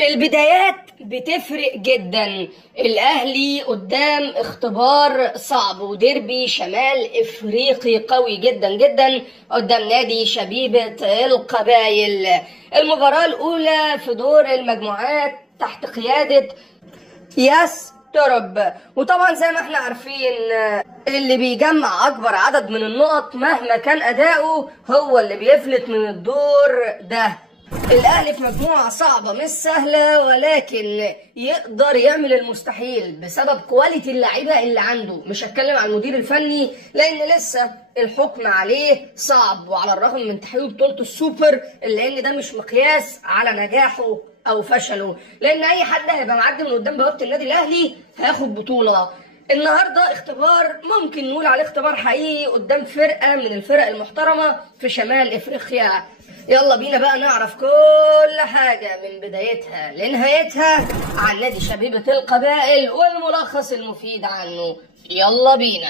البدايات بتفرق جدا. الاهلي قدام اختبار صعب وديربي شمال افريقي قوي جدا جدا قدام نادي شبيبة القبائل. المباراة الاولى في دور المجموعات تحت قيادة ياس ترب، وطبعا زي ما احنا عارفين اللي بيجمع اكبر عدد من النقط مهما كان اداؤه هو اللي بيفلت من الدور ده. الاهلي في مجموعه صعبه مش سهله، ولكن يقدر يعمل المستحيل بسبب كواليتي اللعيبه اللي عنده. مش هتكلم عن المدير الفني لان لسه الحكم عليه صعب، وعلى الرغم من تحقيق بطوله السوبر الا ان ده مش مقياس على نجاحه او فشله، لان اي حد هيبقى معدي من قدام بوابه النادي الاهلي هياخد بطوله. النهارده اختبار ممكن نقول عليه اختبار حقيقي قدام فرقه من الفرق المحترمه في شمال افريقيا. يلا بينا بقى نعرف كل حاجة من بدايتها لنهايتها عن نادي شبيبة القبائل والملخص المفيد عنه. يلا بينا.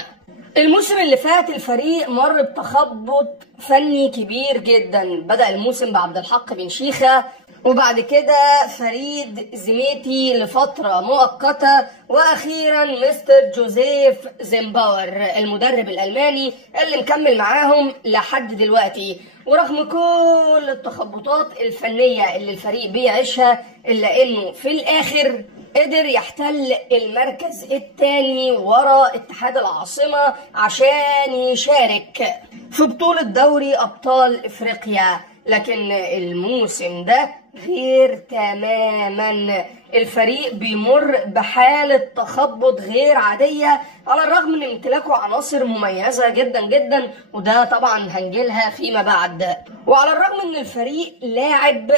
الموسم اللي فات الفريق مر بتخبط فني كبير جدا. بدأ الموسم بعبد الحق بن شيخة، وبعد كده فريد زميتي لفترة مؤقتة، وأخيرا مستر جوزيف زيمباور المدرب الألماني اللي مكمل معاهم لحد دلوقتي. ورغم كل التخبطات الفنية اللي الفريق بيعيشها إلا إنه في الآخر قدر يحتل المركز الثاني ورا اتحاد العاصمة عشان يشارك في بطولة دوري أبطال إفريقيا. لكن الموسم ده غير تماما. الفريق بيمر بحالة تخبط غير عادية على الرغم من امتلاكه عناصر مميزة جدا جدا، وده طبعا هنجيلها فيما بعد. وعلى الرغم ان الفريق لاعب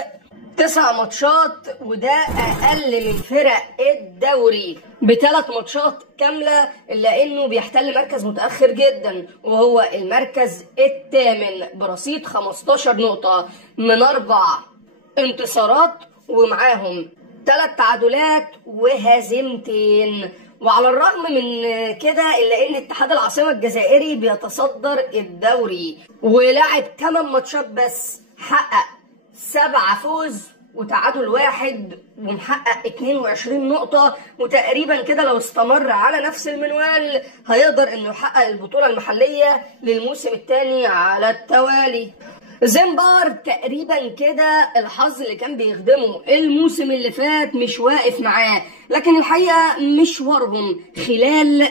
9 ماتشات، وده اقل من فرق الدوري ب3 ماتشات كاملة، الا انه بيحتل مركز متأخر جدا وهو المركز الثامن برصيد 15 نقطة من 4 انتصارات ومعاهم 3 تعادلات وهزيمتين. وعلى الرغم من كده الا ان اتحاد العاصمة الجزائري بيتصدر الدوري ولعب 8 ماتشات بس، حقق 7 فوز وتعادل 1 ومحقق 22 نقطة، وتقريبا كده لو استمر على نفس المنوال هيقدر انه يحقق البطولة المحلية للموسم الثاني على التوالي. زيمبار تقريبا كده الحظ اللي كان بيخدمه الموسم اللي فات مش واقف معاه، لكن الحقيقة مشوارهم خلال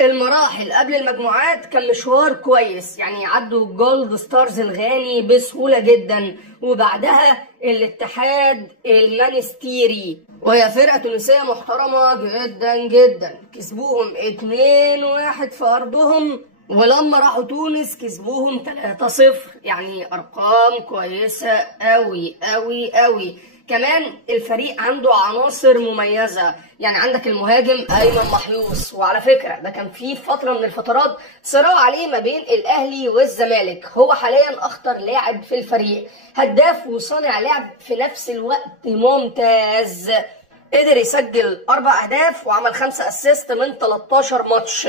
المراحل قبل المجموعات كان مشوار كويس، يعني عدوا جولد ستارز الغاني بسهولة جدا، وبعدها الاتحاد المانستيري وهي فرقة تونسية محترمة جدا جدا، كسبوهم 2-1 في أرضهم، ولما راحوا تونس كسبوهم 3-0، يعني أرقام كويسة أوي أوي أوي. كمان الفريق عنده عناصر مميزة، يعني عندك المهاجم أيمن محيوص، وعلى فكرة ده كان في فترة من الفترات صراع عليه ما بين الأهلي والزمالك، هو حاليا أخطر لاعب في الفريق، هداف وصانع لعب في نفس الوقت ممتاز، قدر يسجل 4 أهداف وعمل 5 أسيست من 13 ماتش،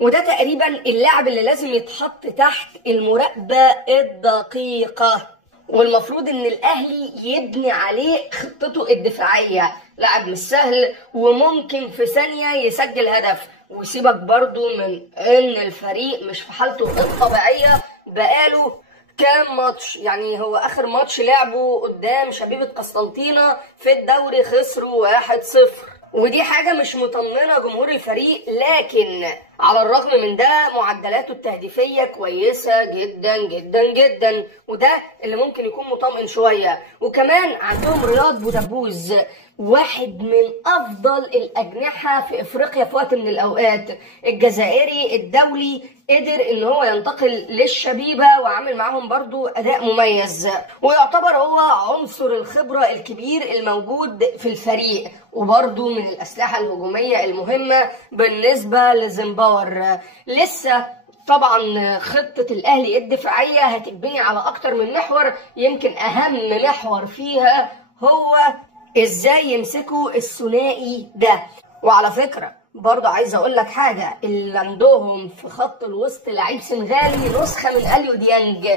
وده تقريبا اللاعب اللي لازم يتحط تحت المراقبة الدقيقة، والمفروض ان الاهلي يبني عليه خطته الدفاعية. لاعب مش سهل وممكن في ثانية يسجل هدف. وسيبك برضو من ان الفريق مش في حالته الطبيعية بقاله كام ماتش، يعني هو اخر ماتش لعبه قدام شبيبة قسطنطينة في الدوري خسروا 1-0، ودي حاجة مش مطمنة جمهور الفريق، لكن على الرغم من ده معدلاته التهديفية كويسة جدا جدا جدا، وده اللي ممكن يكون مطمئن شوية. وكمان عندهم رياض بودبوز، واحد من أفضل الأجنحة في إفريقيا في وقت من الأوقات، الجزائري الدولي، قدر إن هو ينتقل للشبيبة وعامل معاهم برضو أداء مميز، ويعتبر هو عنصر الخبرة الكبير الموجود في الفريق، وبرضو من الأسلحة الهجومية المهمة بالنسبة لزيمباور. لسه طبعا خطة الأهلي الدفاعية هتبني على أكتر من محور، يمكن أهم محور فيها هو إزاي يمسكوا الثنائي ده. وعلى فكرة برضه عايزة أقول لك حاجة، اللي عندهم في خط الوسط لعيب سنغالي نسخة من أليو ديانج،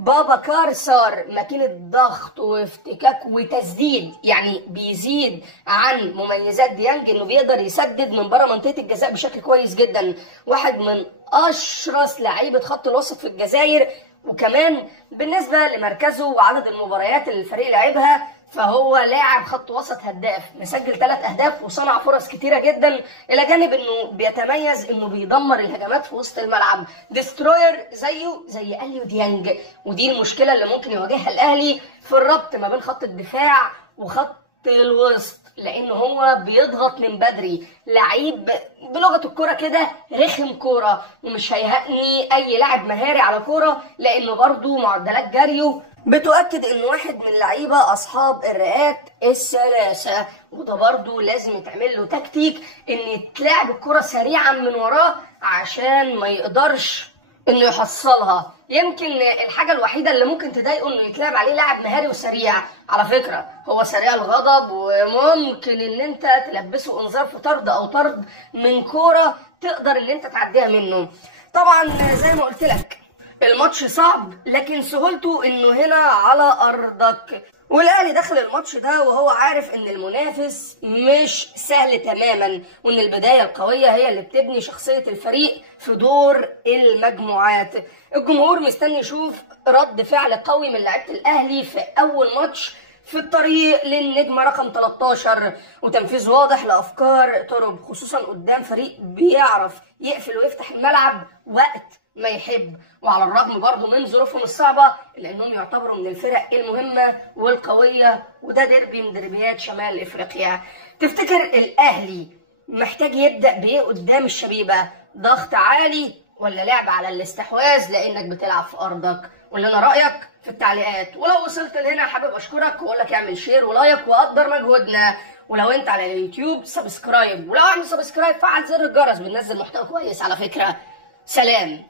بابا كار صار ماكينة ضغط وافتكاك وتسديد، يعني بيزيد عن مميزات ديانج انه بيقدر يسدد من بره منطقة الجزاء بشكل كويس جدا. واحد من اشرس لعيبة خط الوسط في الجزائر، وكمان بالنسبة لمركزه وعدد المباريات اللي الفريق لعبها فهو لاعب خط وسط هداف، مسجل 3 أهداف وصنع فرص كتيرة جدا، إلى جانب إنه بيتميز إنه بيدمر الهجمات في وسط الملعب، ديستروير زيه زي أليو ديانج. ودي المشكلة اللي ممكن يواجهها الأهلي في الربط ما بين خط الدفاع وخط الوسط، لأنه هو بيضغط من بدري، لعيب بلغة الكرة كده رخم كورة، ومش هيهقني أي لاعب مهاري على كورة، لأنه برضه معدلات جريه بتؤكد انه واحد من اللعيبه اصحاب الرئات الثلاثه، وده برضه لازم يتعمل له تكتيك ان يتلعب الكره سريعا من وراه عشان ما يقدرش انه يحصلها. يمكن الحاجه الوحيده اللي ممكن تضايقه انه يتلعب عليه لاعب مهاري وسريع، على فكره هو سريع الغضب وممكن ان انت تلبسه انذار في طرد او طرد من كوره تقدر ان انت تعديها منه. طبعا زي ما قلت لك الماتش صعب، لكن سهولته انه هنا على ارضك، والاهلي دخل الماتش ده وهو عارف ان المنافس مش سهل تماما، وان البدايه القويه هي اللي بتبني شخصيه الفريق في دور المجموعات. الجمهور مستني يشوف رد فعل قوي من لعيبه الاهلي في اول ماتش في الطريق للنجمة رقم 13، وتنفيذ واضح لأفكار تورب، خصوصا قدام فريق بيعرف يقفل ويفتح الملعب وقت ما يحب، وعلى الرغم برضه من ظروفهم الصعبة إلا إنهم يعتبروا من الفرق المهمة والقوية، وده ديربي من دربيات شمال إفريقيا. تفتكر الأهلي محتاج يبدأ بإيه قدام الشبيبة؟ ضغط عالي ولا لعب على الاستحواذ لأنك بتلعب في أرضك؟ قول لنا رأيك في التعليقات، ولو وصلت لهنا حابب أشكرك وأقول لك اعمل شير ولايك وقدر مجهودنا، ولو أنت على اليوتيوب سبسكرايب، ولو اعمل سبسكرايب فعل زر الجرس، بننزل محتوى كويس على فكرة. سلام.